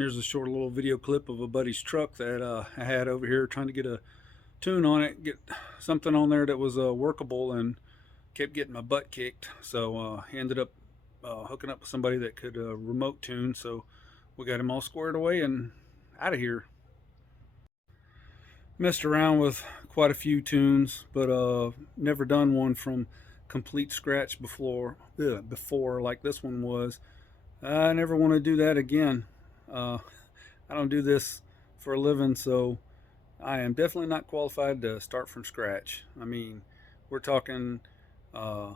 Here's a short little video clip of a buddy's truck that I had over here, trying to get a tune on it, get something on there that was workable, and kept getting my butt kicked. So he ended up hooking up with somebody that could remote tune, so we got him all squared away and out of here. Messed around with quite a few tunes, but never done one from complete scratch before like this one was. I never want to do that again. I don't do this for a living, so I am definitely not qualified to start from scratch. I mean, we're talking a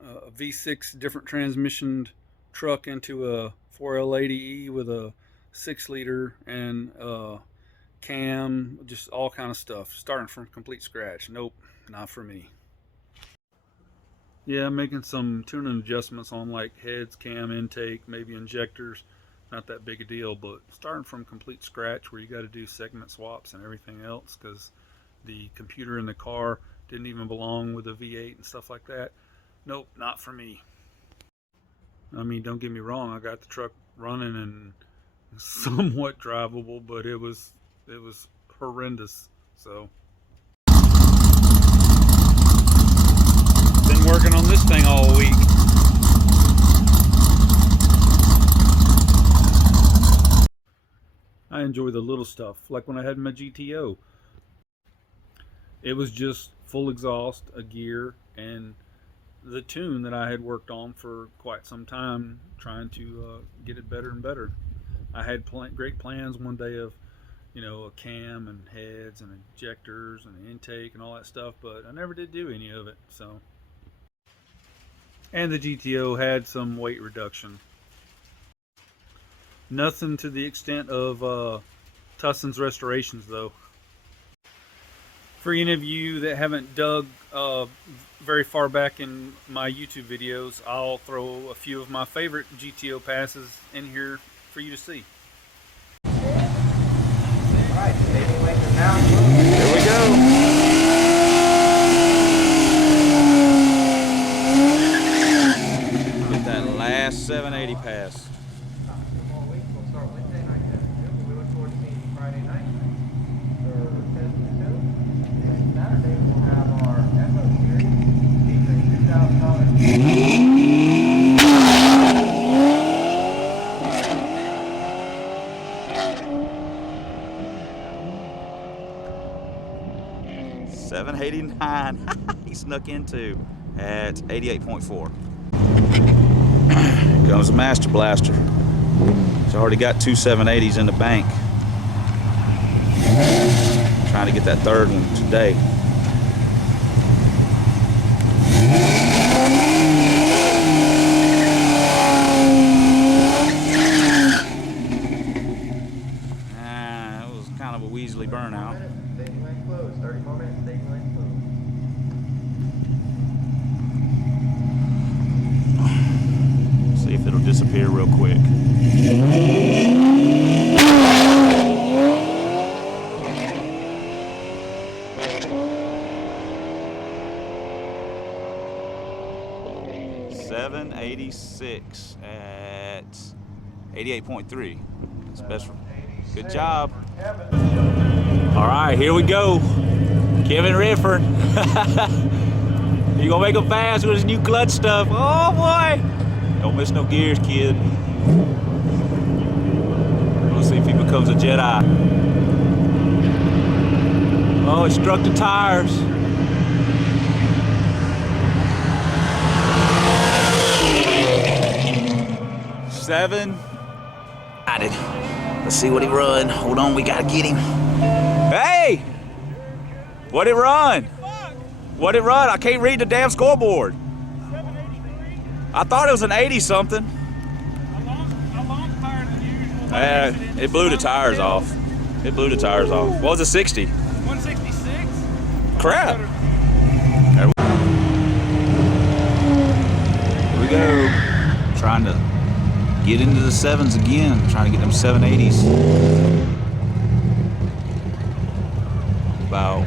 V6 different transmission truck into a 4L80E with a 6-liter and cam, just all kind of stuff. Starting from complete scratch. Nope, not for me. Yeah, I'm making some tuning adjustments on like heads, cam, intake, maybe injectors. Not that big a deal, but starting from complete scratch where you got to do segment swaps and everything else because the computer in the car didn't even belong with a V8 and stuff like that. Nope, not for me. I mean, don't get me wrong, I got the truck running and somewhat drivable, but it was horrendous. So been working on this thing all week. I enjoy the little stuff, like when I had my GTO. It was just full exhaust, a gear, and the tune that I had worked on for quite some time, trying to get it better and better. I had great plans one day of, you know, a cam and heads and injectors and intake and all that stuff, but I never did do any of it. So, and the GTO had some weight reduction. Nothing to the extent of Tusson's restorations, though. For any of you that haven't dug very far back in my YouTube videos, I'll throw a few of my favorite GTO passes in here for you to see. Alright, Here we go. Get that last 780 pass. $789. He snuck into at 88.4. Here comes the Master Blaster. He's already got two 780s in the bank. Trying to get that third one today. It was kind of a Weasley burnout. Staging lane closed. 30 more minutes. Staging lane closed. See if it'll disappear real quick. $786 at 88.3. That's best. Good job. All right, here we go. Kevin Redford. You gonna make him fast with his new clutch stuff. Oh boy. Don't miss no gears, kid. We'll see if he becomes a Jedi. Oh, it struck the tires. Seven. Got it. Let's see what he run. Hold on, we gotta get him. Hey! What'd it run? What'd it run? I can't read the damn scoreboard. 783. I thought it was an 80 something. A long tire than usual. It blew the tires off. It blew the tires off. What was it, 60? 166. Crap. Here we go. Trying to get into the sevens again. Trying to get them 780s. About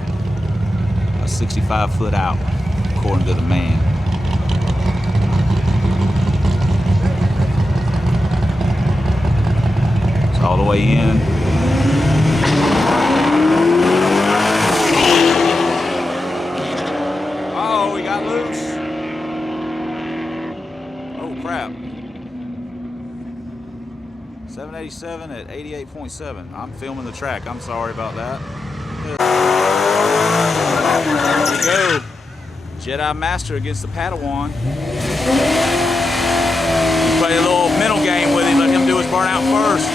a 65 foot out, according to the man. all the way in. Oh, we got loose. Oh, crap. 787 at 88.7. I'm filming the track. I'm sorry about that. There we go. Jedi Master against the Padawan. Play a little mental game with him. Let him do his burnout first.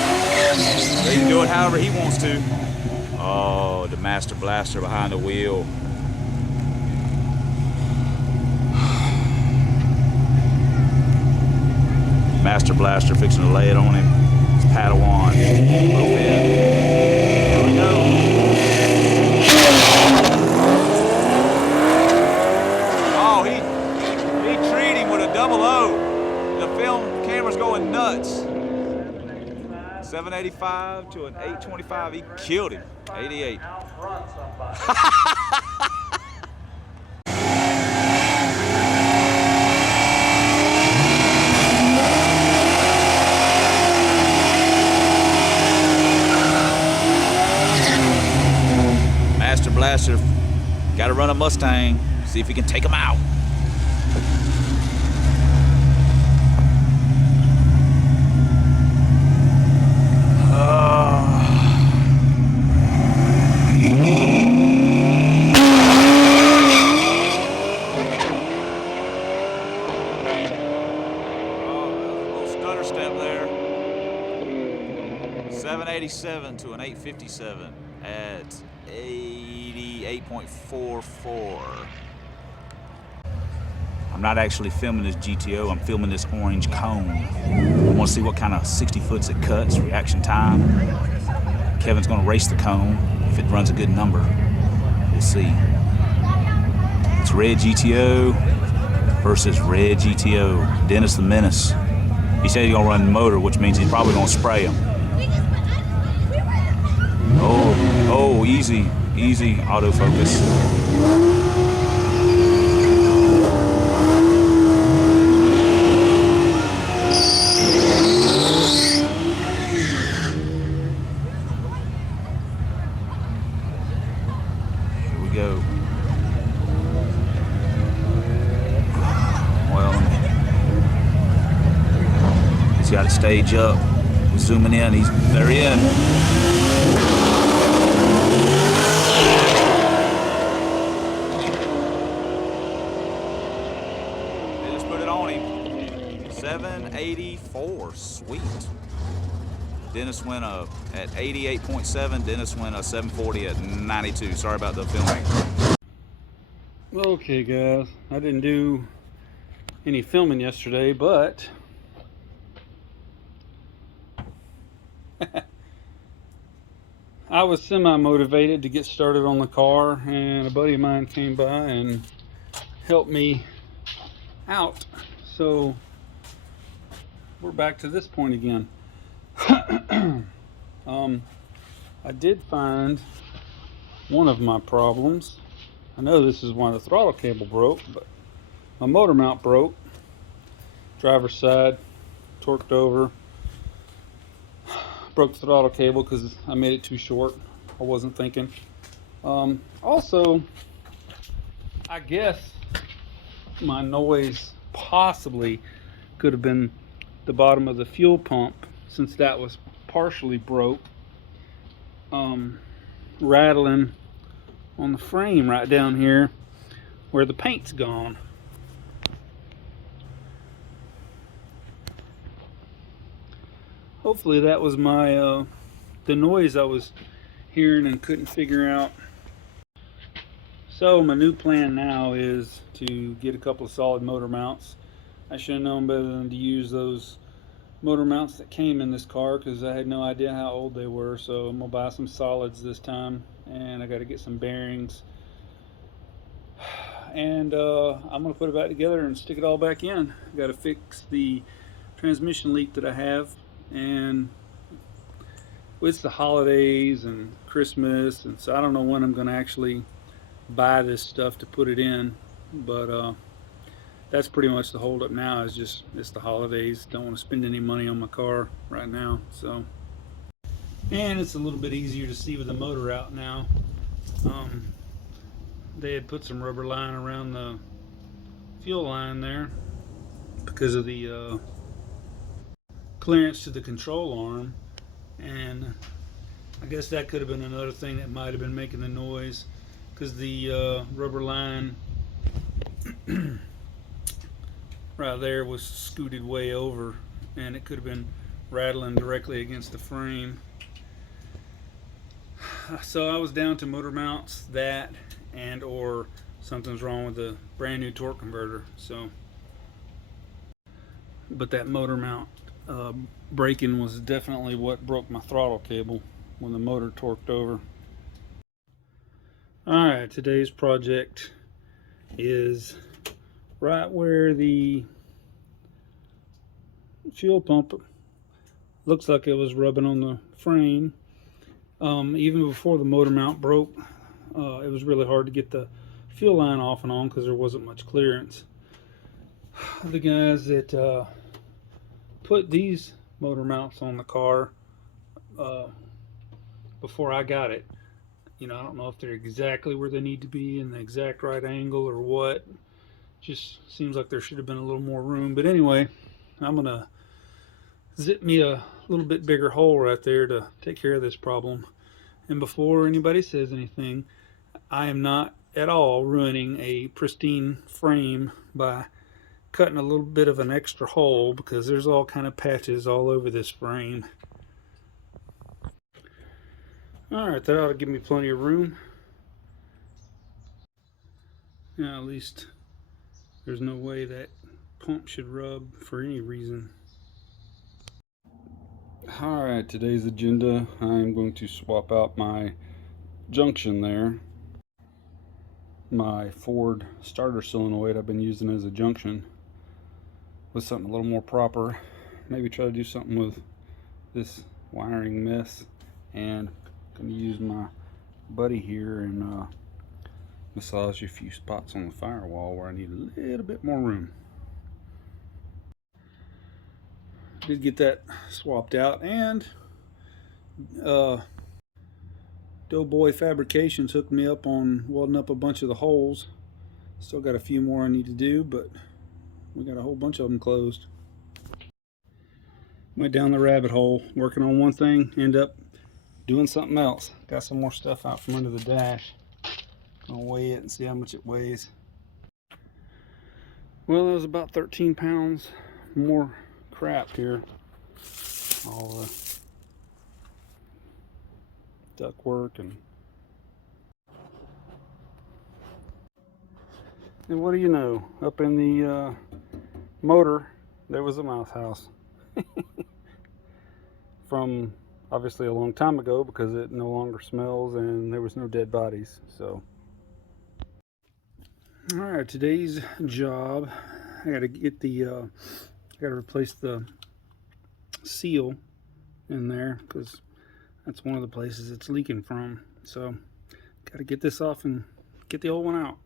He can do it however he wants to. Oh, the Master Blaster behind the wheel. Master Blaster fixing to lay it on him. It's Padawan. Both in. Here we go. Oh, he treated him with a double O. The film camera's going nuts. 785 to an 825. He killed him. 88. Master Blaster got to run a Mustang. See if he can take him out. Stutter step there. 787 to an 857 at 88.44. I'm not actually filming this GTO, I'm filming this orange cone. I want to see what kind of 60 foots it cuts, reaction time. Kevin's going to race the cone. If it runs a good number, we'll see. It's red GTO versus red GTO. Dennis the Menace. He said he's going to run the motor, which means he's probably going to spray him. Oh, easy autofocus. Here we go. Well, he's got to stage up. We're zooming in. They're in. They just put it on him. 784. Sweet. Dennis went at 88.7. Dennis went a 740 at 92. Sorry about the filming. Okay, guys, I didn't do any filming yesterday, but I was semi-motivated to get started on the car, and a buddy of mine came by and helped me out. So we're back to this point again. I did find one of my problems. I know this is why the throttle cable broke, but my motor mount broke. Driver's side torqued over. Broke the throttle cable because I made it too short. I wasn't thinking. Also, I guess my noise possibly could have been the bottom of the fuel pump, since that was partially broke. Rattling on the frame right down here where the paint's gone. Hopefully that was my the noise I was hearing and couldn't figure out. So my new plan now is to get a couple of solid motor mounts. I should have known better than to use those motor mounts that came in this car, because I had no idea how old they were. So I'm gonna buy some solids this time, and I got to get some bearings, and I'm gonna put it back together and stick it all back in. Got to fix the transmission leak that I have, and it's the holidays and Christmas, and so I don't know when I'm gonna actually buy this stuff to put it in, but that's pretty much the holdup now. Is just it's the holidays. Don't want to spend any money on my car right now. So And it's a little bit easier to see with the motor out now. They had put some rubber line around the fuel line there because of the clearance to the control arm, and I guess that could have been another thing that might have been making the noise, because the rubber line right there was scooted way over, and it could have been rattling directly against the frame. So I was down to motor mounts, that, and or something's wrong with the brand new torque converter. So, but that motor mount breaking was definitely what broke my throttle cable when the motor torqued over. Alright, today's project is right where the fuel pump looks like it was rubbing on the frame. Even before the motor mount broke, it was really hard to get the fuel line off and on because there wasn't much clearance. The guys that put these motor mounts on the car before I got it, you know, I don't know if they're exactly where they need to be in the exact right angle or what. Just seems like there should have been a little more room. But anyway, I'm gonna zip me a little bit bigger hole right there to take care of this problem. And before anybody says anything, I am not at all ruining a pristine frame by cutting a little bit of an extra hole, because there's all kind of patches all over this frame. Alright, that ought to give me plenty of room. Now at least there's no way that pump should rub for any reason. Alright, today's agenda, I'm going to swap out my junction there. My Ford starter solenoid I've been using as a junction with something a little more proper. Maybe try to do something with this wiring mess, and I'm going to use my buddy here and massage a few spots on the firewall where I need a little bit more room. Did get that swapped out, and Doughboy Fabrications hooked me up on welding up a bunch of the holes. Still got a few more I need to do, but we got a whole bunch of them closed. Went down the rabbit hole working on one thing, end up doing something else. Got some more stuff out from under the dash. I'll weigh it and see how much it weighs. Well, it was about 13 pounds more crap here. All the duct work and what do you know, up in the motor there was a mouse house. From obviously a long time ago, because it no longer smells and there was no dead bodies. So alright, today's job, I gotta get the I gotta replace the seal in there, because that's one of the places it's leaking from. So gotta get this off and get the old one out.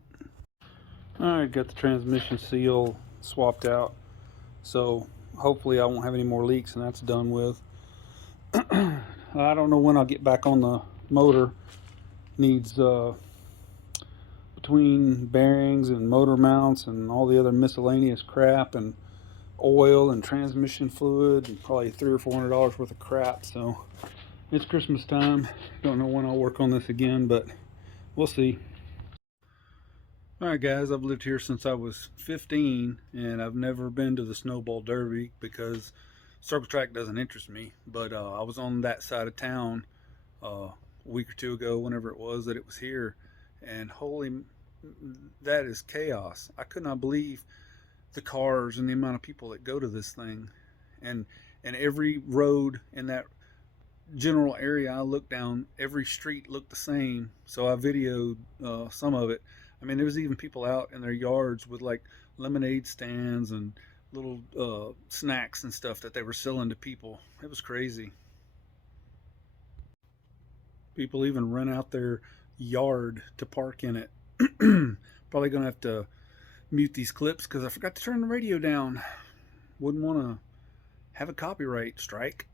Alright, got the transmission seal swapped out, so hopefully I won't have any more leaks, and that's done with. I don't know when I'll get back on the motor. Needs between bearings and motor mounts and all the other miscellaneous crap and oil and transmission fluid and probably $300 or $400 worth of crap. So it's Christmas time. Don't know when I'll work on this again, but we'll see. Alright guys, I've lived here since I was 15, and I've never been to the Snowball Derby because circle track doesn't interest me. But I was on that side of town a week or two ago, whenever it was that it was here, and holy, that is chaos. I could not believe the cars and the amount of people that go to this thing, and every road in that general area I looked down, every street looked the same. So I videoed some of it. I mean, there was even people out in their yards with like lemonade stands and little snacks and stuff that they were selling to people. It was crazy. People even rent out their yard to park in it. Probably gonna have to mute these clips because I forgot to turn the radio down. Wouldn't want to have a copyright strike.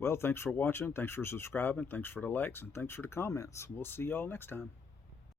Well, thanks for watching. Thanks for subscribing. Thanks for the likes. And thanks for the comments. We'll see y'all next time.